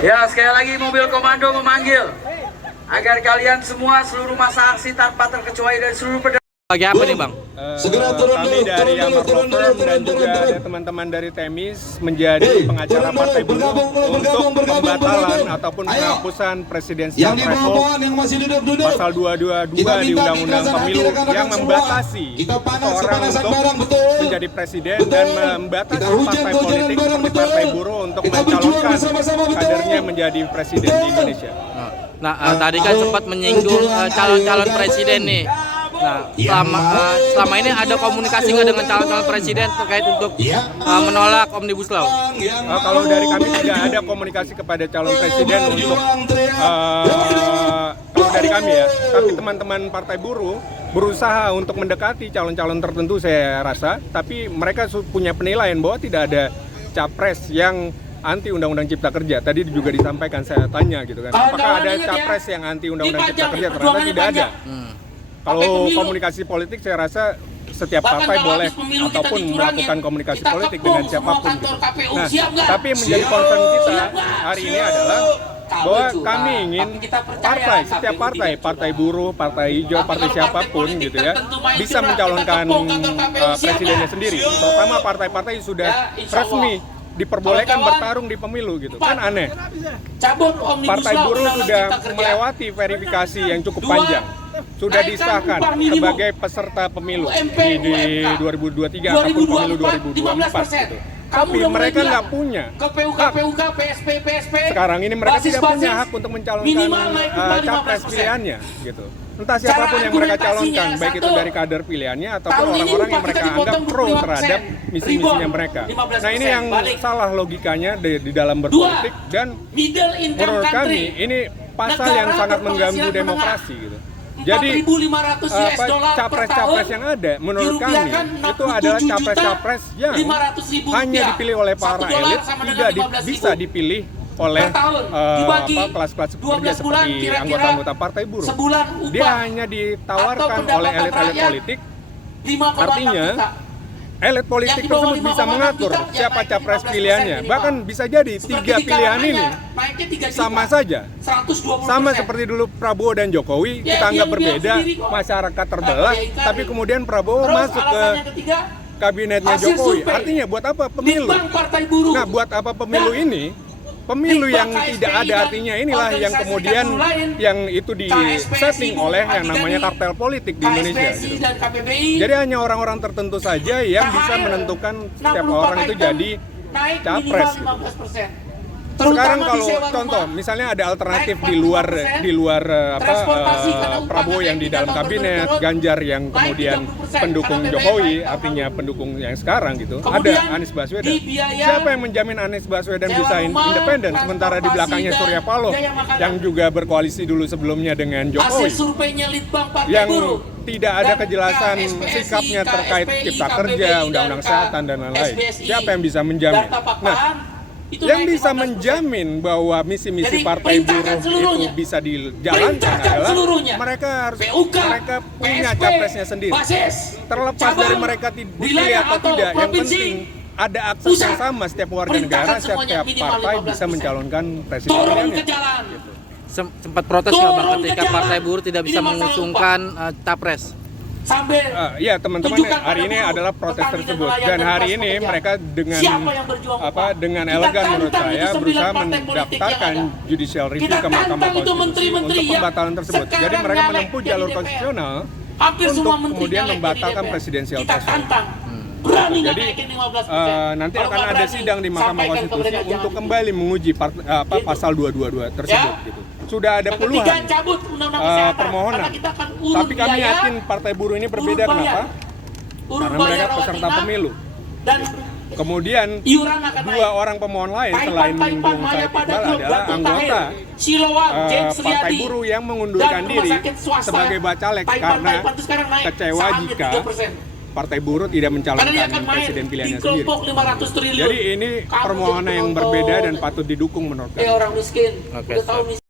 Ya, sekali lagi mobil komando memanggil agar kalian semua seluruh masa aksi tanpa terkecuali dari seluruh pedagang. Bagi apa nih Bang? Kami dari Amar Firm dan juga ada teman-teman dari Temis menjadi pengacara Partai Buruh untuk pembatalan ataupun penghapusan presidensial threshold pasal 222 di Undang-Undang Pemilu yang membatasi seseorang untuk menjadi presiden dan membatasi partai politik seperti Partai Buruh untuk mencalonkan kadernya menjadi presiden di Indonesia. Nah, tadi kan sempat menyinggung calon-calon presiden nih. Nah, selama ini ada komunikasi nggak dengan calon-calon presiden terkait untuk menolak Omnibus Law? Kalau dari kami tidak ada komunikasi kepada calon presiden untuk kalau dari kami ya, tapi teman-teman Partai Buruh berusaha untuk mendekati calon-calon tertentu saya rasa, tapi mereka punya penilaian bahwa tidak ada capres yang anti Undang-Undang Cipta Kerja. Tadi juga disampaikan, saya tanya gitu kan, apakah ada capres yang anti Undang-Undang Cipta Kerja? Ternyata tidak ada. Kalau komunikasi politik saya rasa setiap partai boleh ataupun melakukan komunikasi politik dengan siapapun gitu. Nah, tapi menjadi concern kita hari ini adalah bahwa kami ingin setiap partai buruh, partai hijau, partai siapapun gitu ya, bisa mencalonkan presidennya sendiri. Terutama partai-partai yang sudah resmi diperbolehkan bertarung di pemilu gitu. Kan aneh. Partai buruh sudah melewati verifikasi yang cukup panjang. Sudah disahkan sebagai peserta pemilu di 2023 ataupun pemilu 2024 gitu. Tapi mereka nggak punya hak. Sekarang ini mereka tidak punya hak untuk mencalonkan capres pilihannya gitu. Entah siapapun yang mereka calonkan, baik itu dari kader pilihannya ataupun orang-orang yang mereka anggap pro terhadap misi-misinya mereka. Nah, ini yang salah logikanya di dalam berpolitik, dan menurut kami ini pasal yang sangat mengganggu demokrasi gitu. Jadi capres-capres yang ada menurut kami itu adalah capres-capres yang hanya dipilih oleh para elit, tidak bisa dipilih oleh kelas-kelas pekerja seperti anggota-anggota Partai Buruh. Dia hanya ditawarkan oleh elit-elit politik. Artinya elit politik tersebut bisa mengatur siapa capres pilihannya. Bahkan bisa jadi 3 pilihan ini sama saja. Sama seperti dulu Prabowo dan Jokowi, kita anggap berbeda, masyarakat terbelah, tapi kemudian Prabowo masuk ke kabinetnya Jokowi. Artinya buat apa pemilu? Nah, buat apa pemilu ini? Pemilu yang tidak ada artinya inilah yang kemudian yang itu di-setting oleh yang namanya kartel politik di Indonesia gitu. Jadi hanya orang-orang tertentu saja yang bisa menentukan setiap orang itu jadi capres gitu. Sekarang kalau contoh misalnya ada alternatif di luar Prabowo yang di dalam kabinet, Ganjar yang kemudian pendukung Jokowi, artinya pendukung yang sekarang gitu. Ada Anies Baswedan. Siapa yang menjamin Anies Baswedan bisa independen sementara di belakangnya Surya Paloh yang juga berkoalisi dulu sebelumnya dengan Jokowi. Yang tidak ada kejelasan sikapnya terkait Cipta Kerja, Undang-Undang Kesehatan dan lain-lain. Siapa yang bisa menjamin? Nah, yang bisa menjamin bahwa misi-misi Partai Buruh itu bisa dijalankan adalah mereka punya capresnya sendiri. Terlepas dari mereka dipilih atau tidak, yang penting ada akses yang sama setiap warga negara, setiap partai bisa mencalonkan presiden pilihannya. Gitu. Sempat protes nggak Bang ketika Partai Buruh tidak bisa mengusungkan capres? Ya teman-teman, hari ini adalah protes tersebut, dan hari ini mereka dengan elegan menurut saya berusaha mendaftarkan judicial review ke Mahkamah Konstitusi untuk pembatalan tersebut. Jadi mereka menempuh jalur konstitusional untuk kemudian membatalkan presidensial threshold. Jadi nanti akan ada sidang di Mahkamah Konstitusi untuk kembali menguji pasal 222 tersebut gitu. Sudah ada puluhan permohonan, tapi kami yakin Partai Buruh ini berbeda. Kenapa? Karena mereka peserta pemilu. Kemudian 2 orang pemohon lain selain Bung Said Iqbal adalah anggota Partai Buruh yang mengundurkan diri sebagai bacalek karena kecewa jika Partai Buruh tidak mencalonkan presiden pilihannya sendiri. Jadi ini permohonan yang berbeda dan patut didukung menurut kami.